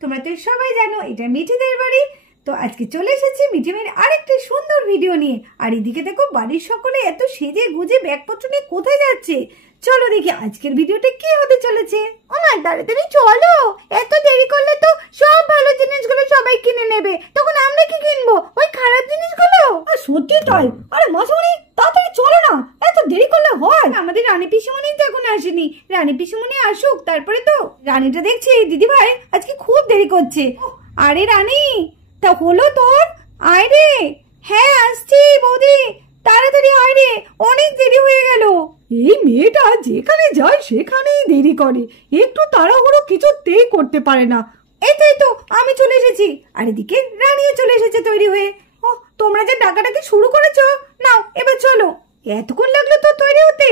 তোমরা তো সবাই জানো এটা মিঠিদের বাড়ি। তো আজকে চলে এসেছি মিঠি মেয়ের আরেকটা সুন্দর ভিডিও নিয়ে। আর এদিকে দেখো বাড়ির সকলে এত সেজে গুজে ব্যাগপত্র নিয়ে কোথায় যাচ্ছে। চলো দেখি আজকের ভিডিওটা কি হতে চলেছে। আমার তাড়াতাড়ি চলো, এত দেরি করলে তো সব ভালো জিনিসগুলো সবাই কিনে নেবে, তখন আমরা কি কিনবো? ওই খারাপ জিনিসগুলো। সত্যি তাই। আরে মাসুমণি তাড়াতাড়ি চলো না, এত দেরি করলে হয়? আমাদের রানী পিসিমণি তো এখন আসেনি, রানী পিসিমণি আসুক তারপরে তো। রানীটা দেখছি দিদি ভাই আজকে খুব দেরি করছে। আরে রানী তা হলো তোর? আয় রে। হ্যাঁ আসছি বৌদি, তাড়াতাড়ি আয় রে, অনেক দেরি হয়ে গেল। এই মেয়েটা যেখানে যায় সেখানেই দেরি করে, একটু তাড়াহুড়ো কিছুতেই করতে পারে না। এই তো আমি চলে এসেছি। আর এদিকে রানীও চলে এসেছে তৈরি হয়ে। ও তোমরা যে ডাকাডাকি শুরু করেছো, নাও এবার চলো। এতক্ষণ লাগলো তো তৈরি হতে।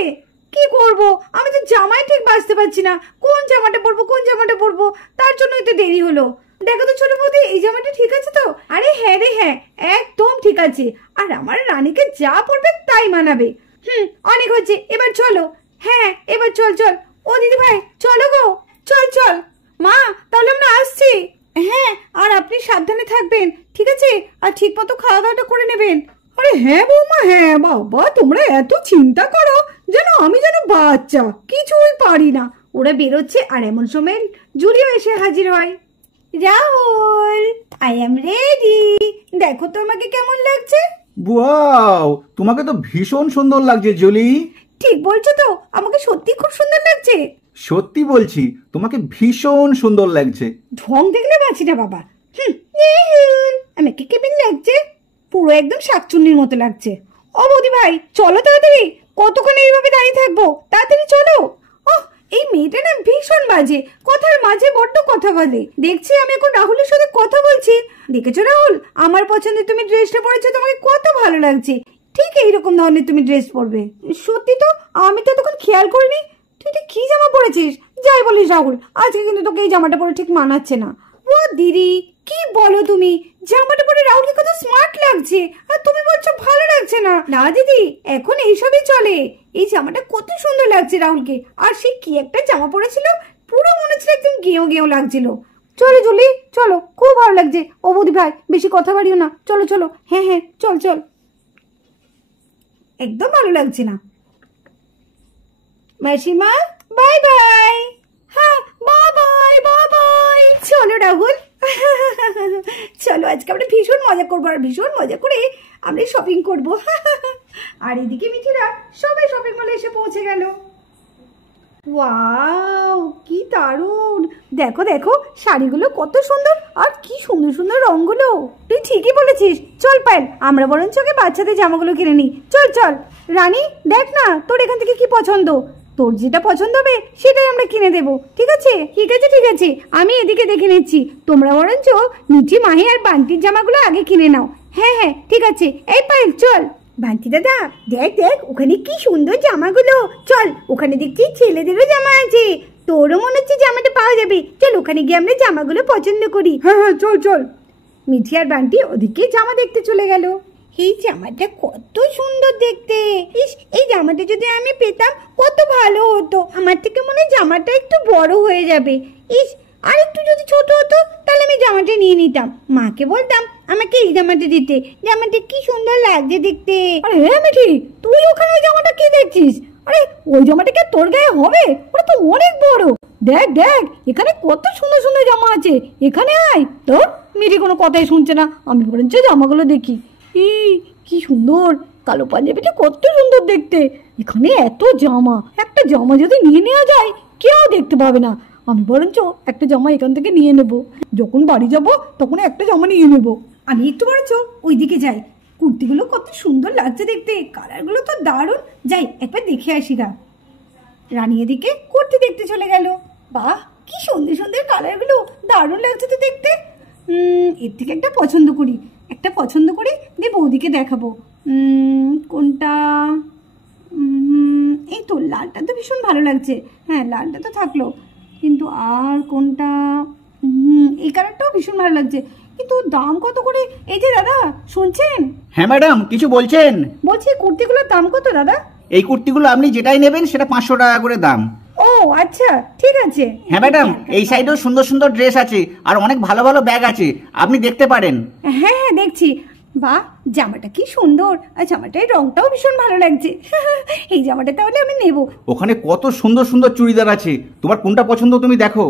কি করব, আমি তো জামাই ঠিক বাঁচতে পারছি না, কোন জামাটা পরবো তার জন্যই তো দেরি হলো। দেখো তো ছোট বৌদি এই জামাটা ঠিক আছে তো? আরে হ্যাঁ রে হ্যাঁ, একদম ঠিক আছে। আর আমার রানীকে যা পরবে তাই মানাবে। অনেক হচ্ছে, এবার চলো। হ্যাঁ এবার চল। ও দিদি ভাই চলো গো, চল। মা তাহলে আমরা আসছি। হ্যাঁ আর আপনি সাবধানে থাকবেন, ঠিক আছে? আর ঠিক মতো খাওয়া দাওয়াটা করে নেবেন। আরে হ্যাঁ বৌমা, হ্যাঁ বাবা, তোমরা এত চিন্তা করো যেন আমি যেন বাচ্চা, কিছুই পারি না। ওরা বেরোচ্ছে আর এমন সময় জুলিও এসে হাজির হয়। রাহুল আই এম রেডি, দেখো তো আমাকে কেমন লাগছে। ওয়াও, তোমাকে তো ভীষণ সুন্দর লাগছে জুলি। ঠিক বলছো তো, আমাকে সত্যি খুব সুন্দর লাগছে। সত্যি বলছি, তোমাকে ভীষণ সুন্দর লাগছে। ঢং দেখলে বাঁচি না বাবা। আমাকে কেমন লাগছে? পুরো একদম শাকচুন্নির মতো লাগছে। ও বৌদি ভাই চলো তাড়াতাড়ি, কতক্ষণ এইভাবে দাঁড়িয়ে থাকবো, তাড়াতাড়ি চলো। ওহ এই মেয়েটা না ভীষণ বাজে, কথার মাঝে বড্ড কথা বলে। দেখছি আমি এখন রাহুলের সাথে কথা বলছি। দেখেছো রাহুল, আমার পছন্দের তুমি ড্রেসটা পরেছো, তোমাকে কত ভালো লাগছে। ঠিক এইরকম ধরনের তুমি ড্রেস পরবে। সত্যি তো, আমি তো তখন খেয়াল করিনি। তুই এটা কি জামা পরেছিস? যাই বলিস রাহুল, আজকে কিন্তু তোকে এই জামাটা পরে ঠিক মানাচ্ছে না। ও দিদি কি বলো তুমি, জামাটা পরে রাহুলকে কত স্মার্ট লাগছে, আর তুমি বলছো ভালো লাগছে না। না দিদি এখন এইসবই চলে, এই জামাটা কত সুন্দর লাগছে রাহুলকে। আর সে কি একটা জামা পরেছিল, পুরো মনে হচ্ছিল একদম গেঁয়ো লাগছিল। চলো জুলি চলো, খুব ভালো লাগছে। ও বৌদি ভাই বেশি কথা বাড়িও না, চলো। হ্যাঁ চল। একদম ভালো লাগছে না। মাসিমা বাই বাই। হ্যাঁ বাই। চলো রাহুল, চলো আজকে আমরা ভীষণ মজা করবো, আর ভীষণ মজা করে আমরা শপিং করবো। আর এদিকে মিঠিরা সবাই শপিং মলে এসে পৌঁছে গেল। ওয়াও কি দারুণ, দেখো শাড়িগুলো কত সুন্দর, আর কি সুন্দর রঙগুলো। তুই ঠিকই বলেছিস, চল পায়েল আমরা বরঞ্চ ওকে বাচ্চাদের জামাগুলো কিনে নিই। চল রানী দেখ না তোর এখান থেকে কি পছন্দ, তোর যেটা পছন্দ হবে সেটাই আমরা কিনে দেবো। ঠিক আছে আমি এদিকে দেখে নিচ্ছি, তোমরা বরঞ্চ মিঠি মাহি আর বান্টির জামাগুলো আগে কিনে নাও। হ্যাঁ ঠিক আছে। এই পায়েল চল। বান্টি দাদা দেখ ওখানে কি সুন্দর জামাগুলো, চল ওখানে দেখছি ছেলেদেরও জামা আছে, তোরও মনে হচ্ছে জামাটা পাওয়া যাবে, চল ওখানে গিয়ে আমরা জামাগুলো পছন্দ করি। হ্যাঁ চল। মিঠি আর বান্টি ওদিকে জামা দেখতে চলে গেল। এই জামাটা কত সুন্দর দেখতে, ইস এই জামাটা যদি আমি পেতাম কত ভালো হতো। আমার থেকে মনে হয় জামাটা একটু বড় হয়ে যাবে। ইস আর একটু যদি ছোট হতো তাহলে আমি জামাটা নিয়ে নিতাম, মাকে বলতাম আমাকে এই জামাটা দিতে, জামাটা কি সুন্দর লাগছে দেখতে। আরে হ্যাঁ মিঠি, তুই ওখানে ওই জামাটা কি দেখছিস? আরে ওই জামাটা কি তোর গায়ে হবে? ওটা তো অনেক বড়। দেখ এখানে কত সুন্দর জামা আছে, এখানে আয়। তো মিঠি কোনো কথাই শুনছে না, আমি বরঞ্চ জামাগুলো দেখি। কি সুন্দর, কালো পাঞ্জাবিটা কত সুন্দর দেখতে। এখানে এত জামা, একটা জামা যদি নিয়ে নেওয়া যায় কেউ দেখতে পাবে না। আমি বরঞ্চ একটা জামা এখান থেকে নিয়ে নেব, যখন বাড়ি যাব তখন একটা জামা নিয়ে নেব। আমি একটু বরঞ্চ ওইদিকে যাই, কুর্তিগুলো কত সুন্দর লাগছে দেখতে, কালারগুলো তো দারুণ। যাই একবার দেখে আসি গা। রানী এদিকে কুর্তি দেখতে চলে গেল। বাহ কি সুন্দর কালারগুলো, দারুণ লাগছে তো দেখতে। এর থেকে একটা পছন্দ করি দিয়ে বৌদিকে দেখাবো। কোনটা? এই তো লালটা তো ভীষণ ভালো লাগছে। হ্যাঁ লালটা তো থাকলো, কিন্তু আর কোনটা? এই কালারটাও ভীষণ ভালো লাগছে, কিন্তু দাম কত করে? এই যে দাদা শুনছেন? হ্যাঁ ম্যাডাম, কিছু বলছেন? বলছি কুর্তিগুলোর দাম কত দাদা? এই কুর্তিগুলো আপনি যেটাই নেবেন সেটা 500 টাকা করে দাম। ও ও আচ্ছা, ঠিক আছে। হ্যাঁ ম্যাডাম, এই সাইডেও সুন্দর সুন্দর ড্রেস আছে আর অনেক ভালো ভালো ব্যাগ আছে, আপনি দেখতে পারেন। হ্যাঁ হ্যাঁ দেখছি। বাহ, জামাটা কি সুন্দর, আর জামাটার রংটাও ভীষণ ভালো লাগছে। এই জামাটা তাহলে আমি নেব। ওখানে কত সুন্দর সুন্দর চুড়িদার আছে, তোমার কোনটা পছন্দ তুমি দেখো।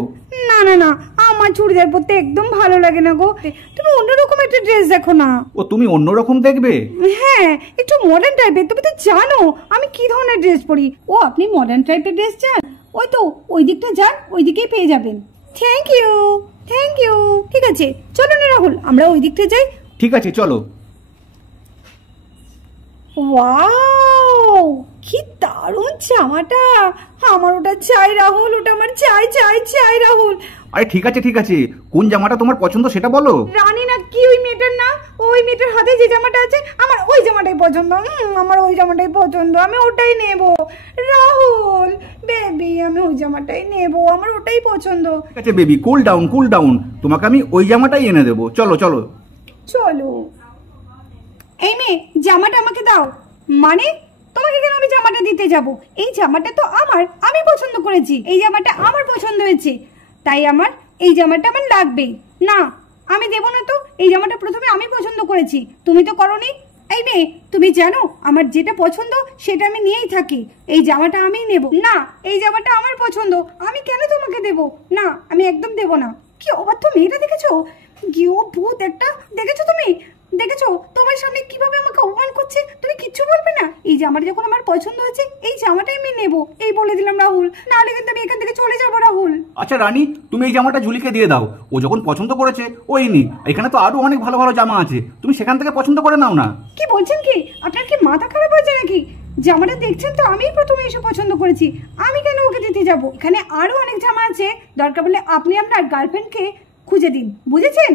না না না, আমার চুড়িদার পরতে একদম ভালো লাগে না গো, তুমি অন্যরকম একটা ড্রেস দেখো না। ও তুমি অন্যরকম দেখবে? হ্যাঁ, একটু মডার্ন টাইপের। তুমি তো জানো আমি কি ধরনের ড্রেস পরি। ও আপনি মডার্ন টাইপের ড্রেস চান? ওই তো ওই দিকটা যান, ওই দিকেই পেয়ে যাবেন। Thank you, thank you. ঠিক আছে চলো না রাহুল, আমরা ওই দিকটা যাই। ঠিক আছে চলো। ওয়াও, কি দারুণ জামাটা! আমার ওটা চাই রাহুল, ওটা আমার চাই চাই চাই রাহুল। আরে ঠিক আছে ঠিক আছে, কোন জামাটা তোমার পছন্দ সেটা বলো। রানী না কি ওই মেয়েটার না, ওই মেয়েটার হাতে যে জামাটা আছে আমার ওই জামাটাই পছন্দ। আমার ওই জামাটাই পছন্দ, আমি ওটাই নেব। রাহুল বেবি, আমি ওই জামাটাই নেব, আমার ওটাই পছন্দ। ঠিক আছে baby, cool down cool down, তোমাকে আমি ওই জামাটাই এনে দেবো। চলো চলো চলো। এই মেয়ে, জামাটা আমাকে দাও। মানে তোমাকে কেন আমি জামাটা দিতে যাব? এই জামাটা তো আমার, আমি পছন্দ করেছি, এই জামাটা আমার পছন্দ হয়েছে, তাই আমার এই জামাটা আমার লাগবে। না আমি দেব না তো, এই জামাটা প্রথমে আমি পছন্দ করেছি, তুমি তো করনি। এই মেয়ে, তুমি জানো আমার যেটা পছন্দ সেটা আমি নিয়েই থাকি, এই জামাটা আমিই নেব। না, এই জামাটা আমার পছন্দ, আমি কেন তোমাকে দেব? না, আমি একদম দেব না। কি অবাধ্য মেয়েটা, দেখেছো? গিয়ে ভূত একটা, দেখেছো তুমি? দেখেছো তোমার সামনে কিভাবে আমাকে অপমান করছে? তুমি কিচ্ছু বলবে না? এই জামাটা যখন আমার পছন্দ হয়েছে, এই জামাটাই আমি নেব, এই বলে দিলাম রাহুল, নাহলে কিন্তু আমি এখান থেকে চলে যাবো রাহুল। আচ্ছা রানী, তুমি এই জামাটা জুলিকে দিয়ে দাও, ও যখন পছন্দ করেছে ওই নি। এখানে তো আরো অনেক ভালো ভালো জামা আছে, তুমি সেখান থেকে পছন্দ করে নাও না। কি বলছেন কি? আপনার কি মাথা খারাপ হয়েছে নাকি? জামাটা দেখছেন তো, আমিই প্রথমে এসে পছন্দ করেছি, আমি কেন ওকে দিতে যাব? এখানে আরো অনেক জামা আছে, দরকার বলে আপনি আপনার গার্লফ্রেন্ডকে খুঁজে দিন, বুঝেছেন?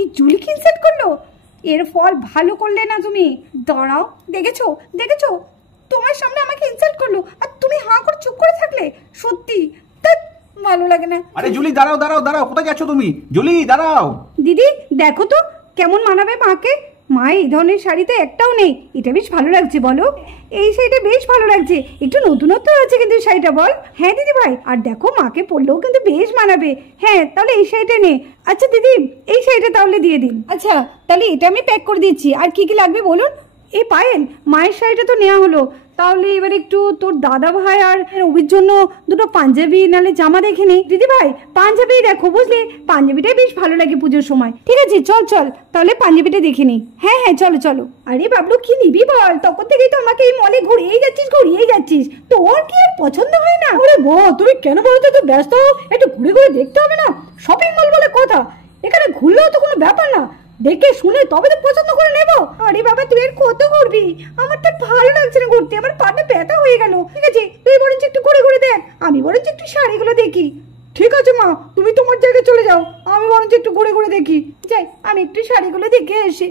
এই জুলিকে ইনসাল্ট করলো, এর ফল ভালো করলে না তুমি। দাঁড়াও, দেখেছো দেখেছো, তোমার সামনে আমাকে ইনসাল্ট করলো আর তুমি হাঁ করে চুপ করে থাকলে। সত্যি ভালো লাগে না। আরে জুলি দাঁড়াও দাঁড়াও দাঁড়াও, কোথায় যাচ্ছ তুমি? জুলি দাঁড়াও। দিদি দেখো তো কেমন মানাবে মাকে। মা এই ধরনের শাড়িতে একটাও নেই, এটা বেশ ভালো লাগছে বলো? এই শাড়িটা বেশ ভালো লাগছে, একটু নতুনত্ব আছে কিন্তু শাড়িটা, বল? হ্যাঁ দিদি ভাই, আর দেখো মাকে পরলেও কিন্তু বেশ মানাবে। হ্যাঁ তাহলে এই শাড়িটা নে। আচ্ছা দিদি, এই শাড়িটা তাহলে দিয়ে দিন। আচ্ছা তাহলে এটা আমি প্যাক করে দিচ্ছি। আর কি কি লাগবে বলুন? এই পায়েল, মায়ের শাড়িটা তো নেওয়া হলো, তাহলে এবার একটু তোর দাদা ভাই আর অভির জন্য দুটো পাঞ্জাবি নালে জামা দেখে নি। দিদি ভাই পাঞ্জাবি দেখো, বুঝলে পাঞ্জাবিটাই বেশ ভালো লাগে পুজোর সময়। ঠিক আছে চল চল, তাহলে পাঞ্জাবিটা দেখে নি। হ্যাঁ হ্যাঁ চলো চলো। আরে বাবলু কি নিবি বল? তখন থেকেই তো আমাকে এই মলে ঘুরিয়েই যাচ্ছিস, তোর কি আর পছন্দ হয় না? আরে বাহ, তুমি কেন বলতে তো ব্যস্ত? একটু ঘুরে ঘুরে দেখতে হবে না? শপিং মল বলে কথা, এখানে ঘুরলেও তো কোনো ব্যাপার না, দেখে শুনে তবে তো পছন্দ করে নেবো। আরে বাবা তুই আর কত ঘুরবি, আমার তো ভালো লাগছে না ঘুরতে, আমার পাটা ব্যথা হয়ে গেল। ঠিক আছে তুই বরঞ্চ একটু ঘুরে ঘুরে দেখ, আমি বরঞ্চ একটু শাড়িগুলো দেখি। ঠিক আছে মা, তুমি তোমার জায়গায় চলে যাও, আমি বরঞ্চ একটু ঘুরে ঘুরে দেখি। যাই, আমি একটু শাড়িগুলো দেখে আসি।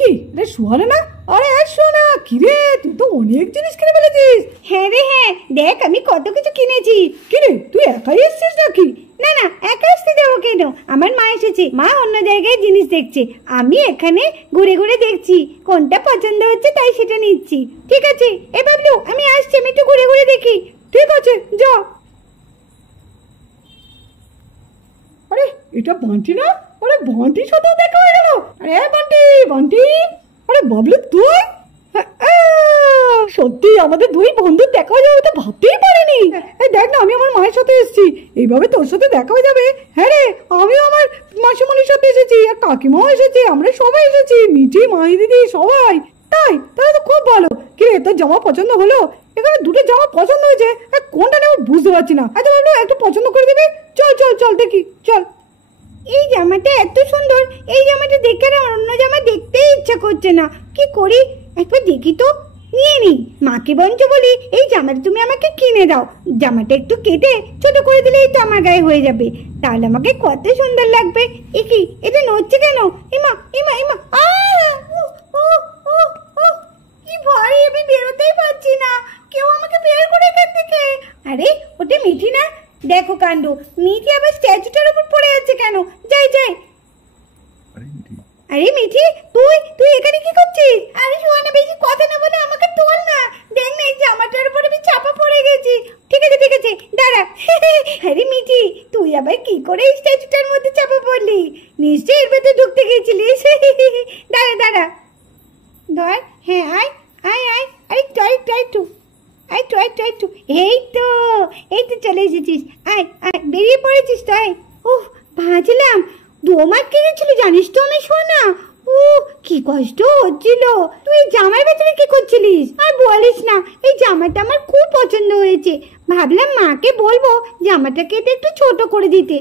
কি রে সুহানা না? আরে সোনা, কি রে তুই তো অনেক জিনিস কিনে ফেলেছিস। হ্যাঁ রে হ্যাঁ, দেখ আমি কত কিছু কিনেছি। কি রে তুই একাই এসেছিস নাকি? না না, একা আসতে যাবো কেন, আমার মা এসেছে, মা অন্য জায়গায় জিনিস দেখছে, আমি এখানে ঘুরে ঘুরে দেখছি, কোনটা পছন্দ হচ্ছে তাই সেটা নিচ্ছি। ঠিক আছে এ বাবলু, আমি আসছি, আমি একটু ঘুরে ঘুরে দেখি। ঠিক আছে যা। আরে এটা বান্টি না? আরে বান্টির সাথেও দেখা হয়ে গেল। আরে বান্টি বান্টি, আরে বাবলু তুই? সত্যি আমাদের দুই বন্ধুর দেখা হয়ে যাবে তো ভাবতেই পারিনি। এই দেখ না, আমি আমার মায়ের সাথে এসেছি, এইভাবে তোর সাথে দেখা হয়ে যাবে। হ্যাঁ রে, আমিও আমার মাসিমণির সাথে এসেছি, আর কাকিমাও এসেছে, আমরা সবাই এসেছি, মিঠি মাই দিদি সবাই। তাই তাহলে তো খুব ভালো। কি রে তোর জামা পছন্দ হলো? এখানে দুটো জামা পছন্দ হয়েছে, কোনটা নেবো বুঝতে পারছি না। আচ্ছা বাবলু একটু পছন্দ করে দেবে? চল চল চল দেখি চল। এই জামাটা এত সুন্দর, এই জামাটা দেখে আর অন্য জামা দেখতেই ইচ্ছা করছে না, কি করি? একবার দেখি তো, নিয়ে নি। মাকে বঞ্চ বলি এই জামাটা তুমি আমাকে কিনে দাও, জামাটা একটু কেটে ছোট করে দিলেই তো আমার গায়ে হয়ে যাবে, তাহলে আমাকে কত সুন্দর লাগবে। এ কি, এটা নড়ছে কেন? ইমা ইমা ইমা, কি ভারী, আমি বেরোতেই পারছি না, কেউ আমাকে বের করে এখান থেকে। আরে ওটা মিঠি না? দেখো কাণ্ড, মিঠি আবার স্ট্যাচুটার উপর পড়ে আছে কেন? যাই যাই। আরে মিঠি, তুই তুই এখানে কি করছিস? আরে সোহানা, বেশি কথা না বলে আমাকে তোল না। দেখ না, এই জামাটার উপর আমি চাপা পড়ে গেছি। ঠিক আছে ঠিক আছে, দাঁড়া। আরে মিঠি, তুই আবার কি করে এই স্ট্যাচুটার মধ্যে চাপা পড়লি? নিশ্চয়ই এর ভেতরে ঢুকতে গেছিলিস। দাঁড়া দাঁড়া, ধর। হ্যাঁ, আয় আয় আয়। আরে টয় টয় টু, আয় টয় টয় টু। এই তো চলে এসেছিস। আয় আয়, বেরিয়ে পড়েছিস তো, আয়। ওহ, ভাজলাম। দোমার কেটেছিল জানিস তো আমি, শোনা। ও কি কষ্ট হচ্ছিল। তুই জামার ভেতরে কি করছিলিস? আর বলিস না, এই জামাটা আমার খুব পছন্দ হয়েছে। ভাবলাম মাকে বলবো জামাটা কেটে একটু ছোট করে দিতে।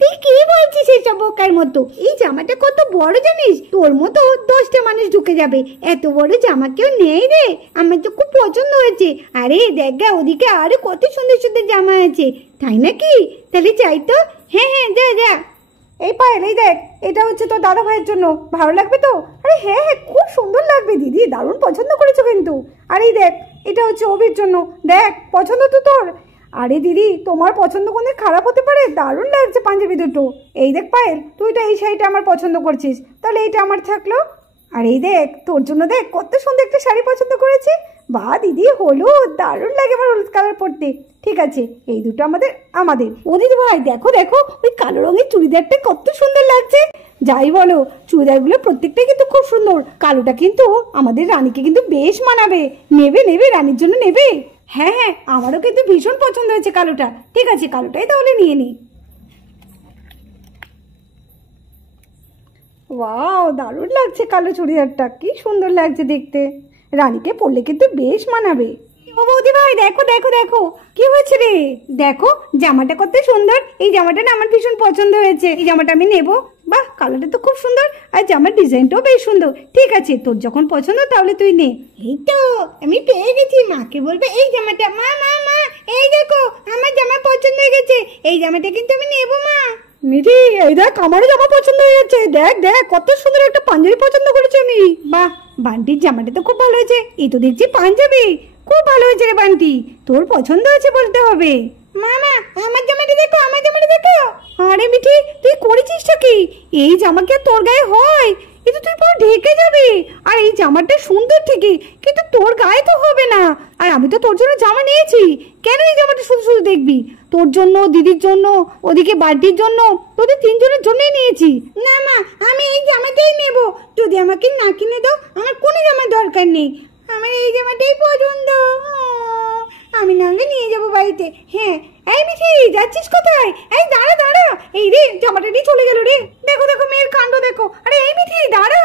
তুই কি বলছিস এসব বোকার মতো? এই জামাটা কত বড় জানিস? তোর মতো 10টা মানুষ ঢুকে যাবে। এত বড় জামা কেউ নেই রে। আমার তো খুব পছন্দ হয়েছে। আরে দেখ গা, ওদিকে আরো কত সুন্দর সুন্দর জামা আছে। তাই নাকি? তাহলে যাই তো। হ্যাঁ হ্যাঁ, যা যা। এই পায়েল, এই দেখ, এটা হচ্ছে তোর দাদা ভাইয়ের জন্য। ভালো লাগবে তো? আরে হ্যাঁ হ্যাঁ, খুব সুন্দর লাগবে দিদি, দারুণ পছন্দ করেছো কিন্তু। আর এই দেখ, এটা হচ্ছে অভির জন্য। দেখ, পছন্দ তো তোর? আরে দিদি, তোমার পছন্দ কোনো খারাপ হতে পারে? দারুণ লাগছে পাঞ্জাবি দুটো। এই দেখ পায়েল, তুই তো এই শাড়িটা আমার পছন্দ করছিস, তাহলে এইটা আমার থাকলো। আর এই দেখ, তোর জন্য দেখ কত সুন্দর একটা শাড়ি পছন্দ করেছি। বাহ দিদি, হলুদ, দারুণ লাগে আমার হলুদ কালার পরতে। ঠিক আছে, এই দুটো আমাদের আমাদের। ও দিদি ভাই, দেখো দেখো, ওই কালো রঙের চুড়িদারটা কত সুন্দর লাগছে। যাই বলো, চুড়িদারগুলো প্রত্যেকটাই কিন্তু খুব সুন্দর। কালোটা কিন্তু আমাদের রানীকে কিন্তু বেশ মানাবে। নেবে নেবে, রানীর জন্য নেবে? হ্যাঁ হ্যাঁ, আমারও কিন্তু ভীষণ পছন্দ হয়েছে কালোটা। ঠিক আছে, কালোটাই তাহলে নিয়ে নি। ওয়াও, দারুণ লাগছে কালো চুড়িদারটা, কি সুন্দর লাগছে দেখতে। রানীকে পরলে কিন্তু বেশ মানাবে। ও বৌদি ভাই, দেখো দেখো দেখো, কি হয়েছে রে? দেখো জামাটা কত সুন্দর। এই জামাটা না আমার ভীষণ পছন্দ হয়েছে। এই জামাটা আমি নেব। বাহ, কালারটা তো খুব সুন্দর, আর জামার ডিজাইনটাও বেশ সুন্দর। ঠিক আছে, তোর যখন পছন্দ তাহলে তুই নে। এই তো আমি পেয়ে গেছি। মাকে বলবে এই জামাটা। মা মা মা, এই দেখো আমার জামা পছন্দ হয়ে গেছে। এই জামাটা কিন্তু আমি নেব মা। মিঠি, এই দেখ, আমারও জামা পছন্দ হয়ে গেছে। দেখ দেখ, কত সুন্দর একটা পাঞ্জাবি পছন্দ করেছি আমি। বাহ, বান্টির জামাটা তো খুব ভালো হয়েছে। এই তো দেখছি পাঞ্জাবি, খুব ভালো হয়েছে রে বান্টি। তোর পছন্দ হয়েছে বলতে হবে। মামা, আমার জামাটা দেখো, আমার জামাটা দেখো। আরে মিঠি, তুই করেছিসটা কি? এই জামা কি আর তোর গায়ে হয়? এ তো তুই পুরো ঢেকে যাবি। আর এই জামাটা সুন্দর ঠিকই, কিন্তু তোর গায়ে তো হবে না। আর আমি তো তোর জন্য জামা নিয়েছি। কেন এই জামাটা শুধু শুধু দেখবি? তোর জন্য, দিদির জন্য, ওদিকে বান্টির জন্য, তোদের 3জনের জন্যই নিয়েছি। না মা, আমি এই জামাটাই নেব। যদি আমাকে না কিনে দাও, আমার কোনো জামার দরকার নেই। আমার এই জামাটাই পছন্দ। আমি নাহলে নিয়ে যাবো বাড়িতে। হ্যাঁ। এই মিঠি, যাচ্ছিস কোথায়? এই দাঁড়া দাঁড়া। এই রে, জামাটা নিয়ে চলে গেল রে। দেখো দেখো, মেয়ের কাণ্ড দেখো। আরে এই মিঠি, দাঁড়া।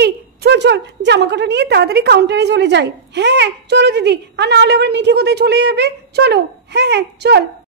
এই চল চল, জামা কাটা নিয়ে তাড়াতাড়ি কাউন্টারে চলে যাই। হ্যাঁ হ্যাঁ চলো দিদি, আর নাহলে আবার মিঠি কোথায় চলে যাবে। চলো, হ্যাঁ হ্যাঁ চল।